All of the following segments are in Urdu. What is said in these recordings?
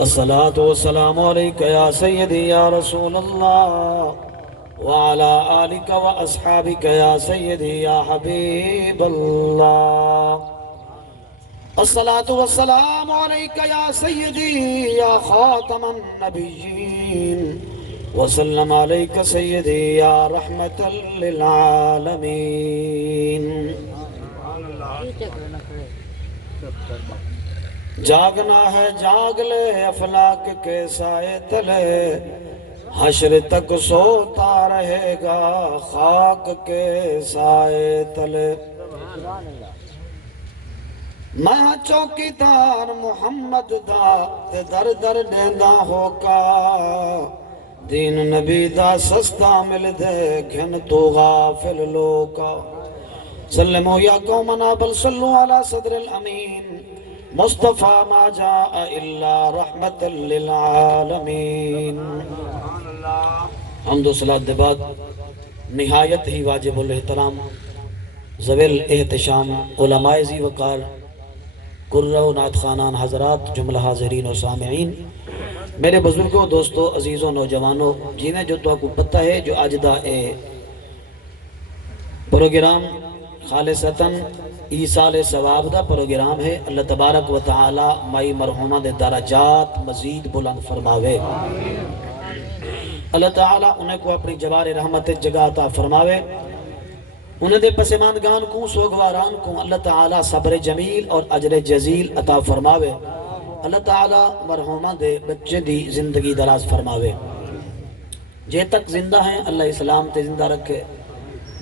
الصلاة والسلام عليك يا سيدي يا رسول الله وعلى آلك وأصحابك يا سيدي يا حبيب الله. الصلاة والسلام عليك يا سيدي يا خاتم النبيين وسلم عليك سيدي يا رحمة للعالمين. جاگنا ہے جاگ لے افلاک کے سائے تلے، حشر تک سوتا رہے گا خاک کے سائے تلے. میں چوکی دار محمد دا تے در در ڈیندا ہو کا، دین نبی دا سستا مل دے گھن تو غافل لوکا. سلموا یا قومنا بل صلوا علی صدر الامین مصطفیٰ ما جاء الا رحمت للعالمین. حمد و صلاة دے بعد نہایت ہی واجب الاحترام ذویل احتشام علماء ذی وقار قرہ و نعت خانان حضرات، جملہ حاضرین و سامعین، میرے بزرگوں دوستوں عزیزوں نوجوانوں، جنہیں جو تو کو پتہ ہے جو آج دا پروگرام خالصتاً ایصال ثواب دا پروگرام ہے. اللہ تبارک و تعالی مائی مرحومہ دے درجات مزید بلند فرماوے. اللہ تعالی انہیں کو اپنی جوار رحمت جگہ عطا فرماوے. انہیں دے پسماندگان کو سوگواران کو اللہ تعالی صبر جمیل اور اجر جزیل عطا فرماوے. اللہ تعالی مرحومہ دے بچے دی زندگی دراز فرماوے. جے تک زندہ ہیں اللہ اسلام تے زندہ رکھے،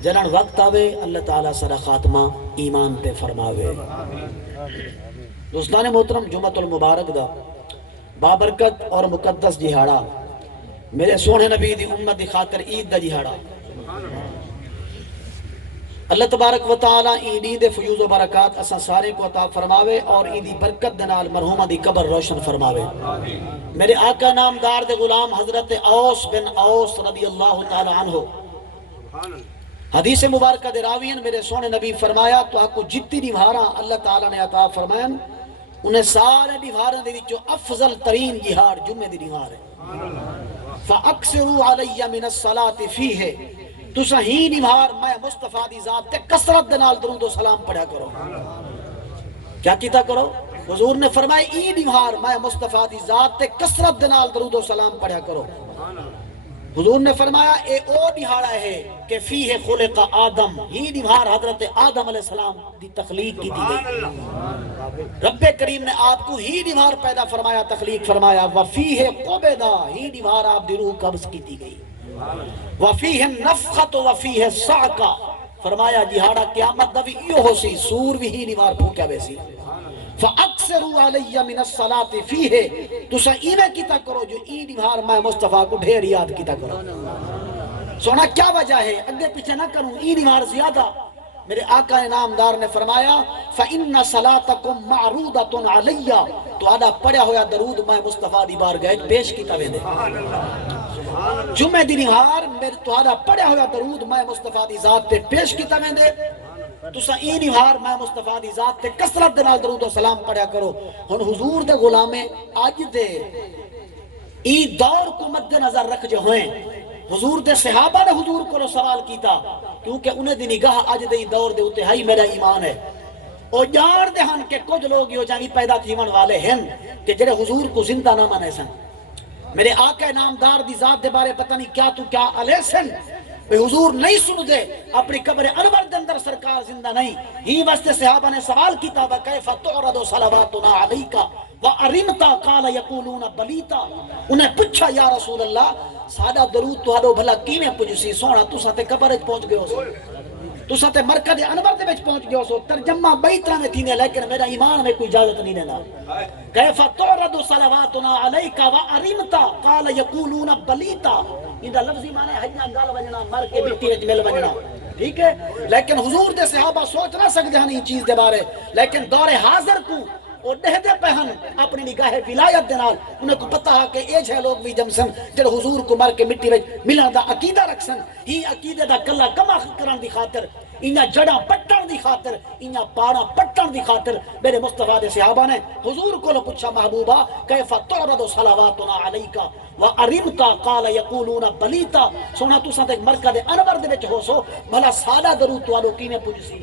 جنان وقت آوے اللہ تعالیٰ سرا خاتمہ ایمان تے فرماوے. دوستان محترم، جمعۃ المبارک دا بابرکت اور مقدس جہاڑا، میرے سونے نبی دی امت دی خاطر عید دا جہاڑا. اللہ تبارک و تعالیٰ عید فیوز و برکات اساں سارے کو عطا فرماوے اور عیدی برکت دنال مرحومہ دی قبر روشن فرماوے. میرے آقا نامدار دے غلام حضرت اوس بن اوس رضی اللہ تعالی عنہ حدیث مبارکہ دے راوین میرے سونے نبی فرمایا تو آپ کو جتنی دیوارہ اللہ تعالیٰ نے عطا فرمائن انہیں سارے دیواروں دے وچوں افضل ترین جہار جمعہ دی دیوار ہے. فَأَكْسِرُوا عَلَيَّ مِنَ الصَّلَاةِ فِيهِ، تو ہی دیوار میں مصطفیٰ دی ذات تے کثرت دنال درود و سلام پڑھا کرو. کیا کیتا کرو؟ حضور نے فرمایا ای دیوار میں مصطفیٰ دی ذات تے کثرت دنال درود و سلام پڑھا کرو. حضور نے فرمایا اے او دہاڑا ہے کہ فیہ خلق آدم، ہی دہار حضرت آدم علیہ السلام دی تخلیق کی دی گئی. رب کریم نے آپ کو ہی دہار پیدا فرمایا، تخلیق فرمایا. وفیہ قبضہ، ہی دہار آپ دی روح قبض کی دی گئی. وفیہ نفخت وفیہ صعقہ، فرمایا دہاڑا قیامت دا بھی ایو ہو سی، سور بھی ہی دہار پھوکیا بیسی. فَأَكْسِرُوا عَلَيَّ مِنَ الصَّلَاةِ فِيهِ، تو ایمیں کیتا کرو جو عید بھار میں مصطفیٰ کو ڈھیر یاد کیتا کرو. سونا کیا وجہ ہے؟ اگے پیچھے نہ کروں، عید بھار زیادہ. میرے آقا نامدار نے فرمایا فَإِنَّ صَلَاتَكُمْ مَعْرُودَةٌ عَلَيَّ، تو آدھا پڑھا ہویا درود میں مصطفیٰ دی بارگاہ پیش کیتا ویندے. جمعہ دی نہار میرے تو آدھا پڑھا ہویا درود میں مصطفیٰ دی ذات تے پیش کیتا ویندے. تو این ہار میں مصطفیٰ دی ذات تے کثرت دنال درود و سلام پڑھا کرو. ہن حضور دے غلامے آج دے ای دور کو مد نظر رکھ جو ہوئیں، حضور دے صحابہ نے حضور کو سوال کیتا کیونکہ انہیں دی نگاہ آج دے دور دے اتے ہی میرا ایمان ہے. او جان دے ہن کہ کچھ لوگ یہ جانی پیدا تھیون والے ہیں کہ جڑے حضور کو زندہ نہ مانے سن. میرے آقا نامدار دی ذات دے بارے پتہ نہیں کیا تو کیا علیہ سن، بے حضور نہیں سن دے اپنی قبر انور دے اندر سرکار زندہ نہیں. ہی واسطے صحابہ نے سوال کیتا وَكَيْفَ تُعْرَضُ صَلَوَاتُنَا عَلَيْكَ وَأَرِمْتَ قَالَ يَقُولُونَ بَلِيتَ. انہیں پوچھا یا رسول اللہ سادہ درود تو ہڈو بھلا کیویں پجسی؟ سونا تساں تے قبر وچ پہنچ گئے ہو سو، تساں تے مرکز انور دے وچ پہنچ گئے ہو سو. ترجمہ بئی طرح میں تھینے لیکن میرا ایمان میں کوئی اجازت نہیں دینا. كَيْفَ تُعْرَضُ صَلَوَاتُنَا عَلَيْكَ وَأَرِمْتَ قَالَ يَقُولُونَ بَلِيتَ. اندہ لفظی معنی ہے ہجنا گال وجنا مر کے مٹی وچ مل وجنا، ٹھیک ہے. لیکن حضور دے صحابہ سوچ نہ سکتے ہیں ان چیز دے بارے، لیکن دور حاضر کو اور دہ دے پہن اپنی نگاہ ولایت دے نال انہیں کو پتہ ہے کہ اے جھے لوگ بھی جم سن جڑے حضور کو مر کے مٹی وچ ملن دا عقیدہ رکھ سن. ہی عقیدے دا کلا کما کرن دی خاطر انہاں جڑاں پٹن دی خاطر انہاں پاڑاں پٹن دی خاطر میرے مصطفیٰ دے صحابہ نے حضور کو پوچھا محبوبہ کیف تعرض صلواتنا علیکا وارمتا قال یقولون بلیتا سونا تساں تے مرکز انور دے وچ ہو سو بھلا سارا درود توانو کیویں پجسی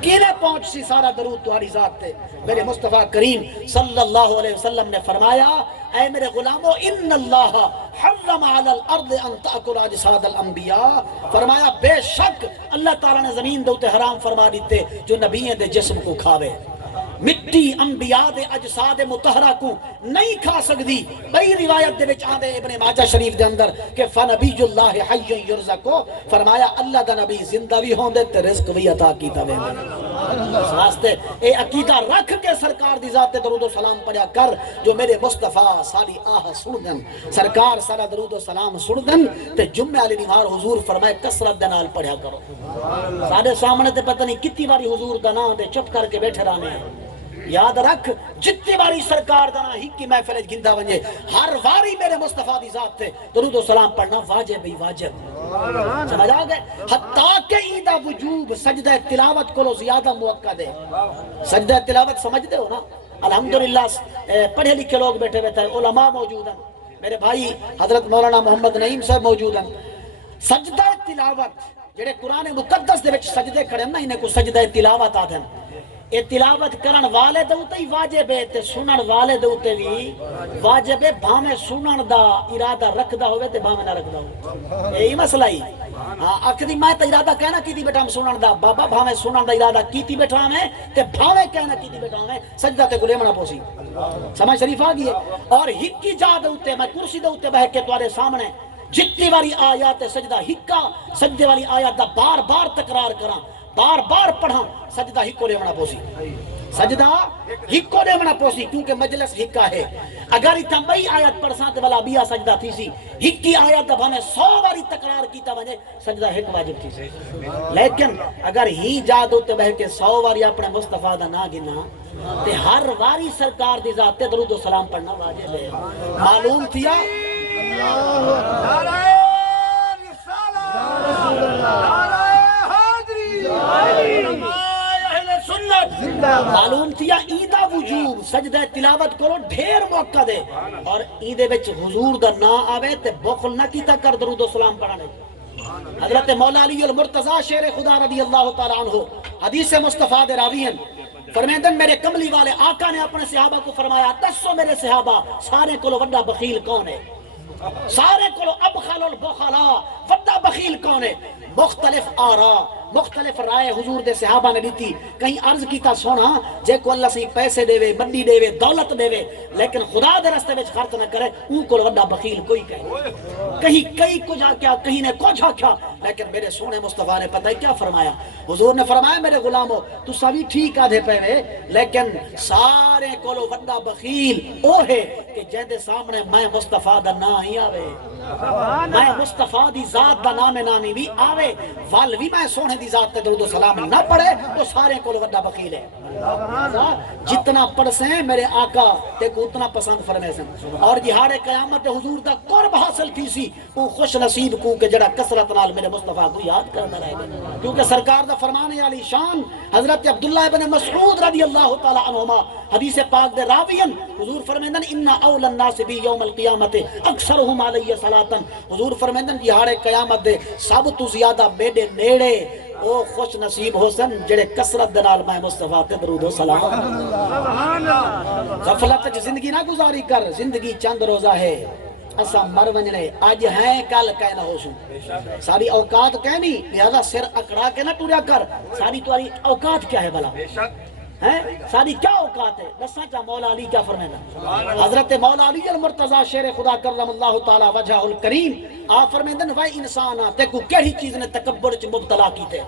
کیویں پہنچ سی سارا درود تہاڈی ذات تے میرے مصطفیٰ کریم صلی اللہ علیہ وسلم نے فرمایا اے میرے غلامو ان اللہ حرم علی الارض ان تاکل اجساد الانبیاء فرمایا بے شک اللہ تعالیٰ نے زمین دے اوتے حرام فرما دیتے جو نبیوں دے جسم کو کھاوے مٹی انبیاء دے اجساد مطہرہ کو نہیں کھا سکتی بئی روایت دے وچ آندے ابن ماجہ شریف دے اندر کہ فنبی اللہ حی یرزقو فرمایا اللہ دا نبی زندہ بھی ہوندے تے رزق بھی عطا کیتا ویندے اس واسطے اے عقیدہ رکھ کے سرکار دی ذات تے درود و سلام پڑھیا کر جو میرے مصطفیٰ ساری آہ سن دن سرکار سارا درود و سلام سن دن تے جمعہ علی نہار حضور فرمائے کثرت دے نال پڑھیا کرو سارے سامنے تے پتہ نہیں کتنی باری حضور دا نام تے چپ کر کے بیٹھے رہنے ہیں یاد رکھ جتنی باری سرکار دا نام ہی کی محفل گندا ونجے ہر واری میرے مصطفیٰ دی ذات تے درود و سلام پڑھنا واجب ہی واجب سمجھ آ گئے حتیٰ کہ ایدہ وجوب سجدہ تلاوت کو زیادہ موقع دے سجدہ تلاوت سمجھ دے ہو نا الحمدللہ پڑھے لکھے لوگ بیٹھے بیٹھے ہیں علماء موجود ہیں میرے بھائی حضرت مولانا محمد نعیم صاحب موجود ہیں سجدہ تلاوت جڑے قرآن مقدس دے وچ سجدے کھڑے نا انہیں کو سجدہ تلاوت آدھیں اے تلاوت کرن والے دے اوتے ہی واجب ہے تے سنن والے دے اوتے بھی واجب ہے بھاویں سنن دا ارادہ رکھدا ہوے تے بھاویں نہ رکھدا ہوے یہی مسئلہ ہی ہاں اکھدی میں تے ارادہ کہنا کیتی بیٹھا سنن دا بابا بھاویں سنن دا ارادہ کیتی بیٹھا میں تے بھاویں کہنا کیتی بیٹھا میں سجدہ تے گلے منا پوسی سمجھ شریف آ گئی ہے اور ہکی جا دے اوتے میں کرسی دے اوتے بیٹھ کے تمہارے سامنے جتنی باری آیات سجدہ ہکا سجدے والی آیات دا بار بار تکرار کراں بار بار پڑھاں سجدہ ہکو لے منا پوسی سجدہ ہکو لے منا پوسی کیونکہ مجلس ہکا ہے اگر اتنا بئی آیت پڑھساں تے والا بیا سجدہ تھی سی ہکی آیت دا بھانے 100 باری تکرار کیتا وجے سجدہ ہک واجب تھی سی لیکن اگر ہی جا دو تے بہ کے 100 باری اپنے مصطفیٰ دا نا گنا تے ہر واری سرکار دی ذات تے درود و سلام پڑھنا واجب ہے معلوم تھیا معلوم تھیا ایدہ وجوب سجدہ تلاوت کرو ڈھیر موقع دے اور ایدے وچ حضور دا نا آوے تے بخل نہ کیتا کر درود و سلام پڑھانے حضرت مولا علی المرتضی شیر خدا رضی اللہ تعالیٰ عنہ حدیث مصطفیٰ دے راوین فرمیندن میرے کملی والے آقا نے اپنے صحابہ کو فرمایا دسو میرے صحابہ سارے کولو وڈا بخیل کون ہے سارے کولو ابخل البخلا وڈا بخیل کون ہے مختلف آراء مختلف رائے حضور دے صحابہ نے دیتی کہیں عرض کیتا سونا جے کو اللہ سے پیسے دے وے منڈی دے وے دولت دے وے لیکن خدا دے رستے وچ خرچ نہ کرے اون کو وڈا بخیل کوئی کہے کہیں کچھ کیا کہیں نے کچھ کیا لیکن میرے سونے مصطفیٰ نے پتہ ہے کیا فرمایا حضور نے فرمایا میرے غلامو تو سبھی ٹھیک آدھے پہ وے لیکن سارے کولو وڈا بخیل او ہے کہ جے دے سامنے میں مصطفیٰ دا نا ہی آوے میں مصطفیٰ دی ذات دا نام نامی بھی آوے وال بھی میں سونے دی ذات تے درود و سلام نہ پڑھے تو سارے کو وڈا بخیل ہے جتنا پڑھ سیں میرے آقا تے کو اتنا پسند فرمے سن اور جہار قیامت حضور دا قرب حاصل کی سی وہ خوش نصیب کو کہ جڑا کثرت نال میرے مصطفیٰ کو یاد کرنا رہے گا کیونکہ سرکار دا فرمان علی شان حضرت عبداللہ ابن مسعود رضی اللہ تعالی عنہما حدیث پاک دے راوین حضور فرمیندن ان اول الناس بی یوم القیامت اکثرہم علی صلاۃ حضور فرمیندن جہار قیامت دے سب تو زیادہ میرے نیڑے او خوش نصیب حسن جڑے کثرت دنال میں مصطفیٰ تے درود و سلام غفلت زندگی نہ گزاری کر زندگی چند روزہ ہے اسا مر ونجنے آج ہیں کل کہنا ہو سو ساری اوقات کہنی لہذا سر اکڑا کے نہ ٹوریا کر ساری تمہاری اوقات کیا ہے بھلا ساری کیا اوقات ہے دسا کیا مولا علی کیا فرمینا حضرت مولا علی المرتضی شیر خدا کرم اللہ تعالی وجہ الکریم آپ فرمیندن وے انسان تے کو کیڑی چیز نے تکبر چ مبتلا کیتے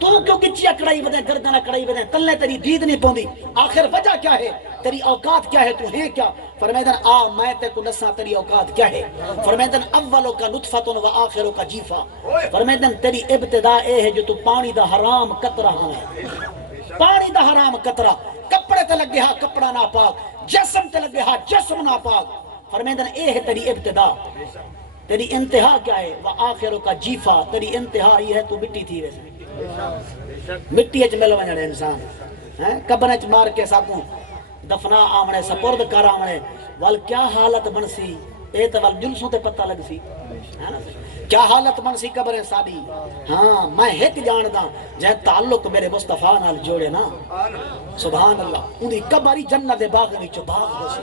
تو کیوں کچی اکڑائی ودے گردن اکڑائی ودے تلے تیری دید نہیں پوندی آخر وجہ کیا ہے تیری اوقات کیا ہے تو ہے کیا فرمیندن آ میں تے کو نسا تیری اوقات کیا ہے فرمیندن اولو کا نطفت و آخرو کا جیفا فرمیندن تیری ابتدا اے ہے جو تو پانی دا حرام قطرہ ہے پانی دا حرام قطرہ کپڑے تے لگے ہاں کپڑا ناپاک جسم تے لگے ہاں جسم ناپاک فرمیندن اے ہے تیری ابتدا تیری انتہا کیا ہے؟ وآخر کا جیفا، تیری انتہا یہ ہے تو مٹی تھی ویسے، مٹی اچ مل ونجڑے انسان، قبر اچ مار کے ساکوں دفنا آمنے سپرد کر آمنے، وال کیا حالت بنسی، اے تو وال جلسوں تے پتہ لگ سی، کیا حالت بنسی قبریں ساڑی۔ ہاں میں ایک جاندہ جہاں تعلق میرے مصطفیٰ نال جوڑے نا، سبحان اللہ، ان دی قبر ہی جنت باغ وچوں باغ ہو سی،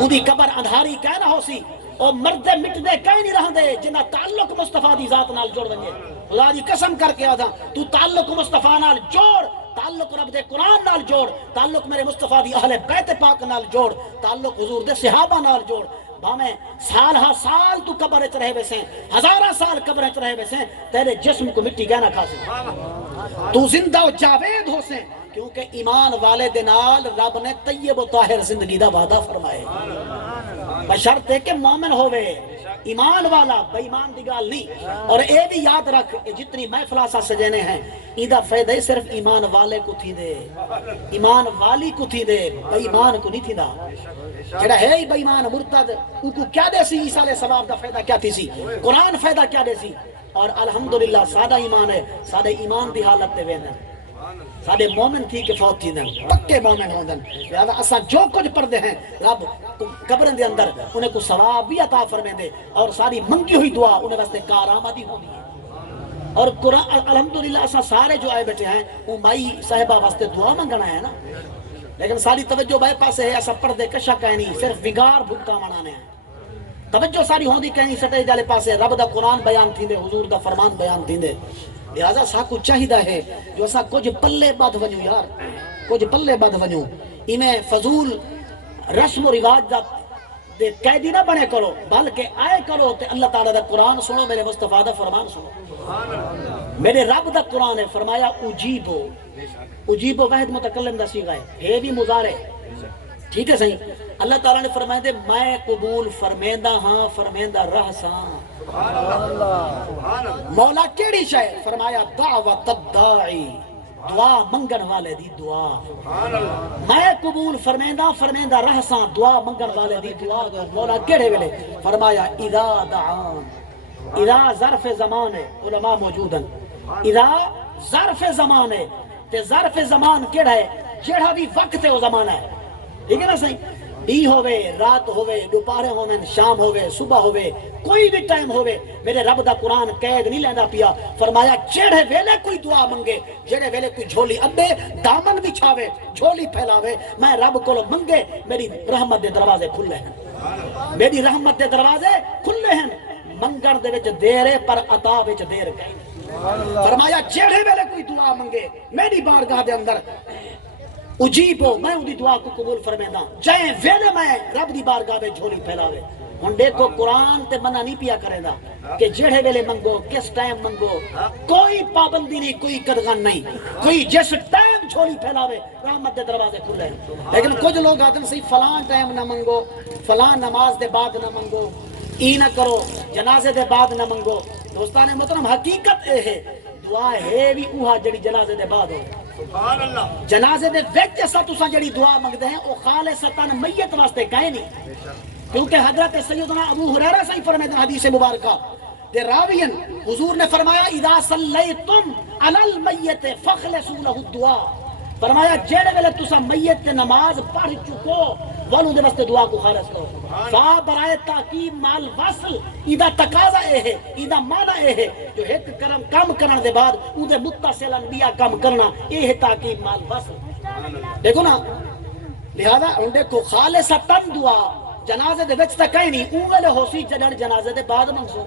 ان دی قبر اندھاری کہنا ہو سی، اور مردے مٹدے کہیں نہیں رہندے جنہ تعلق مصطفیٰ دی ذات نال جوڑ ونجے۔ خدا دی قسم کر کے آدھا تو تعلق مصطفیٰ نال جوڑ، تعلق رب دے قرآن نال جوڑ، تعلق میرے مصطفیٰ دی اہل بیت پاک نال جوڑ، تعلق حضور دے صحابہ نال جوڑ۔ باہیں سال ہا سال تو قبر اچ رہے بیسیں، ہزارہ سال قبر اچ رہے بیسیں، تیرے جسم کو مٹی گہنا کھا سیں، تو زندہ و جاوید ہو سیں، کیونکہ ایمان والے دنال رب نے طیب و طاہر زندگی دا وعدہ فرمائے، بشرط ہے کہ مومن ہوئے، ایمان والا، بے ایمان دی گال نہیں۔ اور اے بھی یاد رکھ جتنی محفلہ سا سجینے ہیں ایدہ فیدہ صرف ایمان والے کو تھی دے، ایمان والی کو تھی دے، بے ایمان کو نہیں تھی دا۔ جڑا ہے ہی بے ایمان مرتد ان کو کیا دے سی؟ عیسیٰ علیہ السلام دا فیدہ کیا تھی سی؟ قرآن فیدہ کیا دے سی؟ اور الحمدللہ سادہ ایمان ہے، سادہ ایمان دی حالت دے ویندن، سادے مومن تھی کہ فوت تھی دن، پکے مومن ہوندن، لہذا اساں جو کچھ پردے ہیں رب قبرن دے اندر انہیں کو ثواب بھی عطا فرمے دے، اور ساری منگی ہوئی دعا انہیں واسطے کارآمدی ہونی ہے۔ اور قرآن الحمدللہ اساں سارے جو آئے بیٹھے ہیں وہ مائی صاحبہ واسطے دعا منگنا ہے نا، لیکن ساری توجہ بائے پاسے ہے، ایسا پردے کشا کہنی صرف وگار بھکا منانے ہیں، توجہ ساری ہوندی کہنی سٹے جالے پاسے رب دا قرآن بیان تھی دے، حضور دا فرمان بیان تھی دے۔ لہذا سا کو چاہیدہ ہے جو اسا کچھ پلے بد ونجو یار، کچھ پلے بد ونجو، انہیں فضول رسم و رواج دا دے قیدی نہ بنے کرو، بلکہ آئے کرو تے اللہ تعالیٰ دا قرآن سنو، میرے مصطفیٰ دا فرمان سنو۔ میرے رب دا قرآن ہے، فرمایا اجیبو، اجیبو واحد متکلم دا سیغہ ہے بھی مضارع، ٹھیک ہے صحیح۔ اللہ تعالیٰ نے فرمایا دے میں قبول فرمیندہ ہاں فرمیندہ رہ ساں۔ مولا کیڑی شے؟ فرمایا دعوت الداعی، دعا منگن والے دی دعا، میں قبول فرمیندہ فرمیندہ رہ ساں دعا منگن والے دی دعا۔ مولا کیڑے ویلے؟ فرمایا اذا دعان، اذا ظرف زمان ہے، علماء موجودن، اذا ظرف زمان ہے، تے ظرف زمان کیڑا ہے؟ جیڑا بھی وقت ہے وہ زمانہ ہے، ٹھیک ہے نا صحیح؟ دی ہوئے، رات ہوئے، دوپہرے ہوئے، شام ہوئے، صبح ہوئے، کوئی بھی ٹائم ہوئے، میرے رب دا قرآن قید نہیں لیندہ پیا۔ فرمایا جیڑے ویلے کوئی دعا منگے، جیڑے ویلے کوئی جھولی اڈے، دامن بچھاوے، جھولی پھیلاوے، میں رب کو منگے، میری رحمت دے دروازے کھلے ہیں، میری رحمت دے دروازے کھلے ہیں، منگن دے وچ دیر پر عطا وچ دیر گئی۔ فرمایا جیڑے ویلے کوئی دعا منگے میری بارگاہ دے اندر اجیبو، میں ان دی دعا کو قبول فرمیندہ، جائیں ویلے میں رب دی بارگاہ دے جھولی پھیلاوے۔ ہن دیکھو قرآن تے منع نہیں پیا کرے دا کہ جڑے ویلے منگو، کس ٹائم منگو، کوئی پابندی نہیں، کوئی قدغن نہیں، کوئی جس ٹائم جھولی پھیلاوے، رحمت دے دروازے کھلے ہیں۔ لیکن کچھ لوگ آتے ہیں صحیح فلان ٹائم نہ منگو، فلان نماز دے بعد نہ منگو، ای نہ کرو، جنازے دے بعد نہ منگو۔ دوستان محترم حقیقت اے ہے دعا ہے بھی اوہا جڑی جنازے دے بعد ہو، جنازے دے وچ اسا تساں جڑی دعا منگدے ہیں او خالصتاً میت واسطے کہیں نہیں، کیونکہ حضرت سیدنا ابو ہریرہ سے فرماتے ہیں حدیث مبارکہ دے راوین، حضور نے فرمایا اذا صلیتم علی المیت فخلصوا له الدعاء، فرمایا جیڑے ویلے تساں میت تے نماز پڑھ چکو والوں دے واسطے دعا کو خالص کرو۔ فا برائے تاکید مال وصل، ایدہ تقاضا اے ہے، ایدہ معنی اے ہے جو ایک کام کرن دے بعد او دے متصل انبیاء کام کرنا، اے ہے تاکید مال وصل۔ دیکھو نا، لہذا انڈے کو خالصتاً دعا جنازے دے وچ تک کہیں نہیں، اون ویلے ہو سی جنن جنازے دے بعد منگسو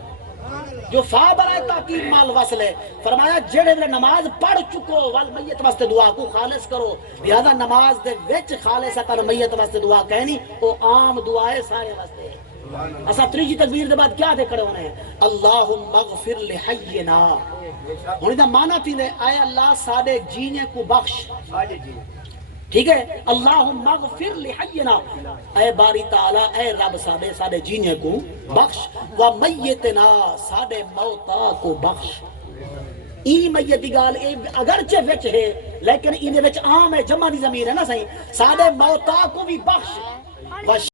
جو فا برائے تاکید مال وصل ہے۔ فرمایا جڑے ویلے نماز پڑھ چکو وال میت واسطے دعا کو خالص کرو، لہذا نماز دے وچ خالصتاً میت واسطے دعا کہنی او عام دعا ہے سارے واسطے۔ اسا تریجی تکبیر دے بعد کیا دے کھڑے ہونے ہیں؟ اللہم اغفر لحینا، ہونی دا معنی تھی دے اے اللہ ساڈے جینے کو بخش، ٹھیک ہے؟ اللہم اغفر لحینا، اے باری تعالیٰ اے رب ساڈے جینے کو بخش، و میتنا ساڈے موتا کو بخش۔ ای میت دی گال اگرچہ وچ ہے لیکن انہیں وچ عام ہے، جمع دی ضمیر ہے نا صحیح، ساڈے موتا کو بھی بخش۔